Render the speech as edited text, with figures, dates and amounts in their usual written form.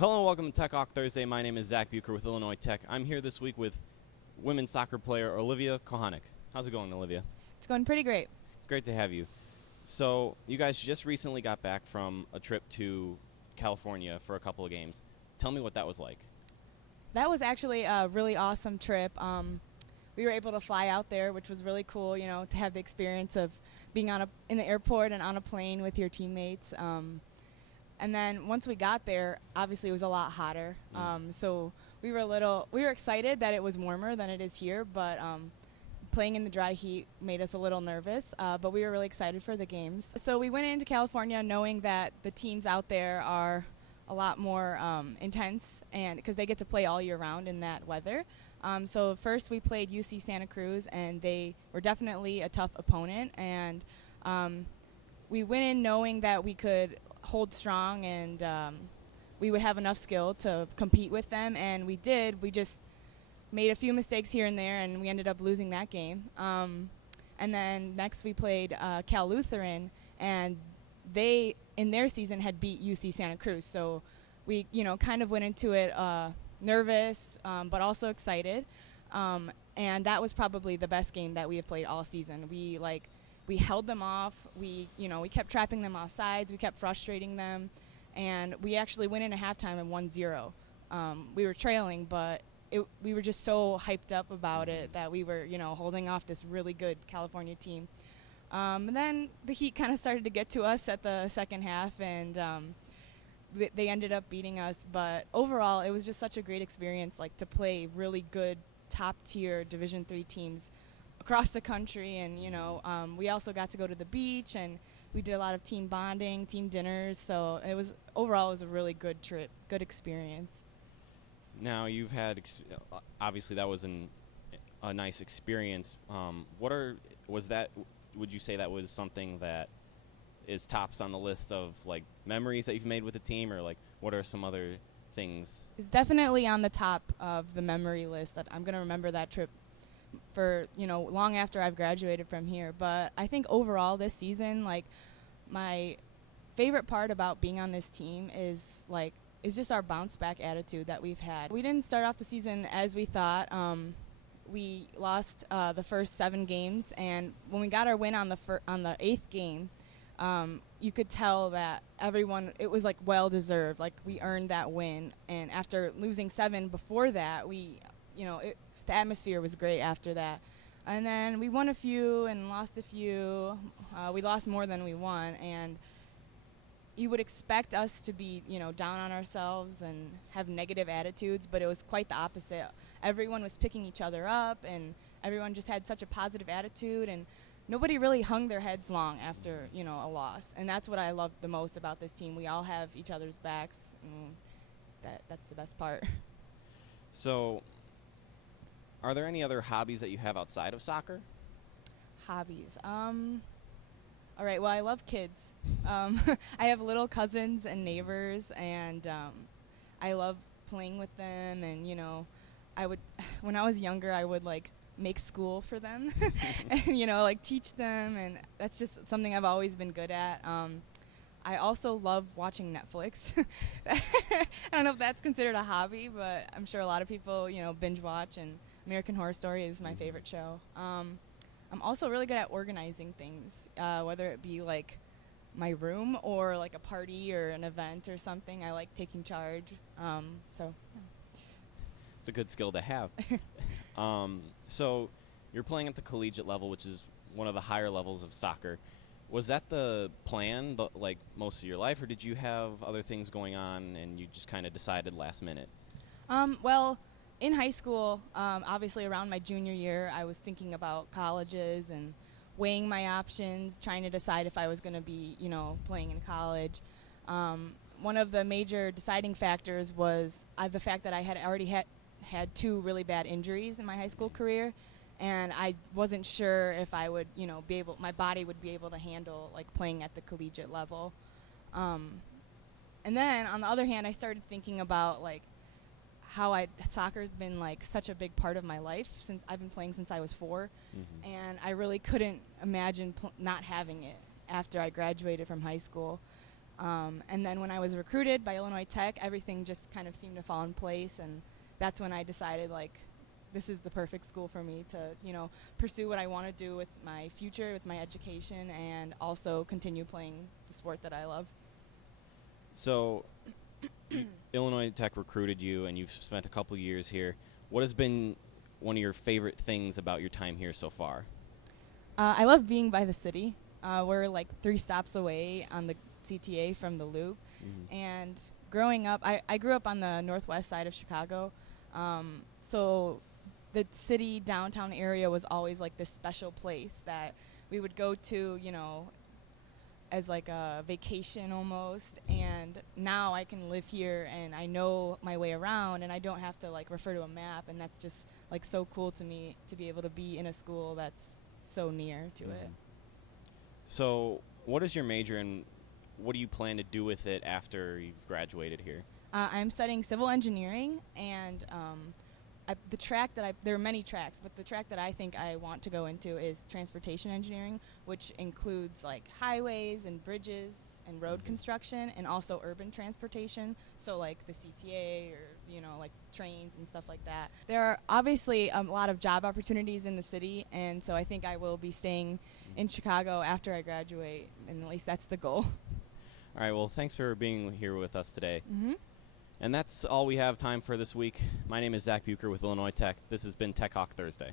Hello and welcome to Techhawk Thursday. My name is Zach Bucher with Illinois Tech. I'm here this week with women's soccer player Olivia Kochanek. How's it going, Olivia? It's going pretty great. Great to have you. So, you guys just recently got back from a trip to California for a couple of games. Tell me what that was like. That was actually a really awesome trip. We were able to fly out there, which was really cool, to have the experience of being in the airport and on a plane with your teammates. And then once we got there, obviously it was a lot hotter. So we were excited that it was warmer than it is here, but playing in the dry heat made us a little nervous, but we were really excited for the games. So we went into California knowing that the teams out there are a lot more intense, and because they get to play all year round in that weather. So first we played UC Santa Cruz, and they were definitely a tough opponent, and we went in knowing that we could hold strong and we would have enough skill to compete with them, and we did. We just made a few mistakes here and there, and we ended up losing that game. And then next we played Cal Lutheran, and they, in their season, had beat UC Santa Cruz. So we, kind of went into it nervous, but also excited. And that was probably the best game that we have played all season. We held them off. We kept trapping them off sides. We kept frustrating them, and we actually went into halftime and 1-0. We were trailing, but we were just so hyped up about it that we were, holding off this really good California team. And then the heat kind of started to get to us at the second half, and they ended up beating us. But overall, it was just such a great experience, to play really good top-tier Division III teams across the country. And we also got to go to the beach, and we did a lot of team bonding, team dinners. So it was a really good trip, good experience. Now, you've had, obviously that was a nice experience. Would you say that was something that is tops on the list of memories that you've made with the team, or what are some other things? It's definitely on the top of the memory list that I'm going to remember that trip for, long after I've graduated from here. But I think overall this season, my favorite part about being on this team is just our bounce back attitude that we've had. We didn't start off the season as we thought. We lost the first 7 games, and when we got our win on the 8th game, you could tell that it was well deserved. We earned that win, and after losing 7 before that, the atmosphere was great after that. And then we won a few and lost a few. We lost more than we won, and you would expect us to be, down on ourselves and have negative attitudes, but it was quite the opposite. Everyone was picking each other up, and everyone just had such a positive attitude, and nobody really hung their heads long after, a loss. And that's what I love the most about this team. We all have each other's backs, and that's the best part. So, are there any other hobbies that you have outside of soccer? Hobbies. All right, well, I love kids. I have little cousins and neighbors, and I love playing with them. And, when I was younger, I would, make school for them and, teach them. And that's just something I've always been good at. I also love watching Netflix. I don't know if that's considered a hobby, but I'm sure a lot of people, binge watch, and American Horror Story is my favorite show. I'm also really good at organizing things, whether it be my room or a party or an event or something. I like taking charge. So It's a good skill to have. So you're playing at the collegiate level, which is one of the higher levels of soccer. Was that the plan, most of your life, or did you have other things going on and you just kind of decided last minute? Well, in high school, obviously around my junior year, I was thinking about colleges and weighing my options, trying to decide if I was going to be, playing in college. One of the major deciding factors was the fact that I had already had 2 really bad injuries in my high school career, and I wasn't sure if I would, my body would be able to handle playing at the collegiate level. And then on the other hand, I started thinking about how soccer's been such a big part of my life since I've been playing since I was 4, and I really couldn't imagine not having it after I graduated from high school. And then when I was recruited by Illinois Tech, everything just kind of seemed to fall in place, and that's when I decided, like, this is the perfect school for me to, pursue what I want to do with my future, with my education, and also continue playing the sport that I love. So Illinois Tech recruited you, and you've spent a couple years here. What has been one of your favorite things about your time here so far? I love being by the city. We're like 3 stops away on the CTA from the Loop. Mm-hmm. And growing up, I grew up on the northwest side of Chicago. So the city downtown area was always like this special place that we would go to, as like a vacation almost. And now I can live here and I know my way around and I don't have to like refer to a map, and that's just like so cool to me to be able to be in a school that's so near to it. So what is your major and what do you plan to do with it after you've graduated here? I'm studying civil engineering, and the track that there are many tracks, but the track that I think I want to go into is transportation engineering, which includes like highways and bridges and road construction, and also urban transportation, so like the CTA or like trains and stuff like that. There are obviously a lot of job opportunities in the city, and so I think I will be staying in Chicago after I graduate, and at least that's the goal. All right, well, thanks for being here with us today. Mm-hmm. And that's all we have time for this week. My name is Zach Bucher with Illinois Tech. This has been Techhawk Thursday.